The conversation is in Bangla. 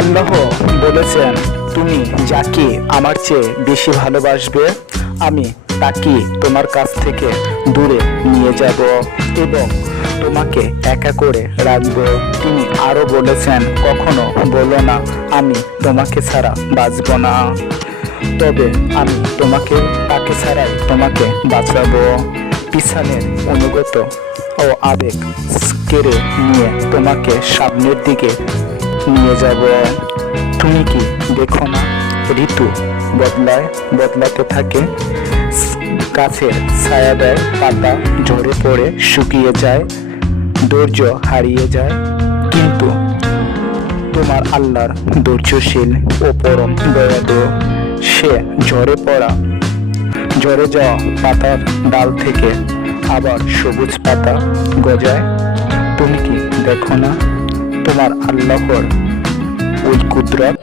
আল্লাহ বলেছেন, তুমি যাকে আমার চেয়ে বেশি ভালোবাসবে আমি তাকে তোমার কাছ থেকে দূরে নিয়ে যাব এবং তোমাকে একা করে রাখবো। তিনি আরো বলেছেন, কখনো বলো না আমি তোমাকে ছাড়া বাঁচব না, তবে আমি তাকে ছাড়াই তোমাকে বাঁচাবো। পিছনের অনুগত ও আবেগ কেড়ে নিয়ে তোমাকে সামনের দিকে নিয়ে যাব। তুমি কি দেখো না, ঋতু বদলাতে থাকে, গাছের ছায়া দেয়, পাতা ঝরে পড়ে শুকিয়ে যায়, ধৈর্য হারিয়ে যায়, কিন্তু তোমার আল্লাহর ধৈর্যশীল ও পরম দয়ালু। সে ঝরে যাওয়া পাতার ডাল থেকে আবার সবুজ পাতা গজায়। তুমি কি দেখো না তোমার আল্লাহর ওই কুদরত?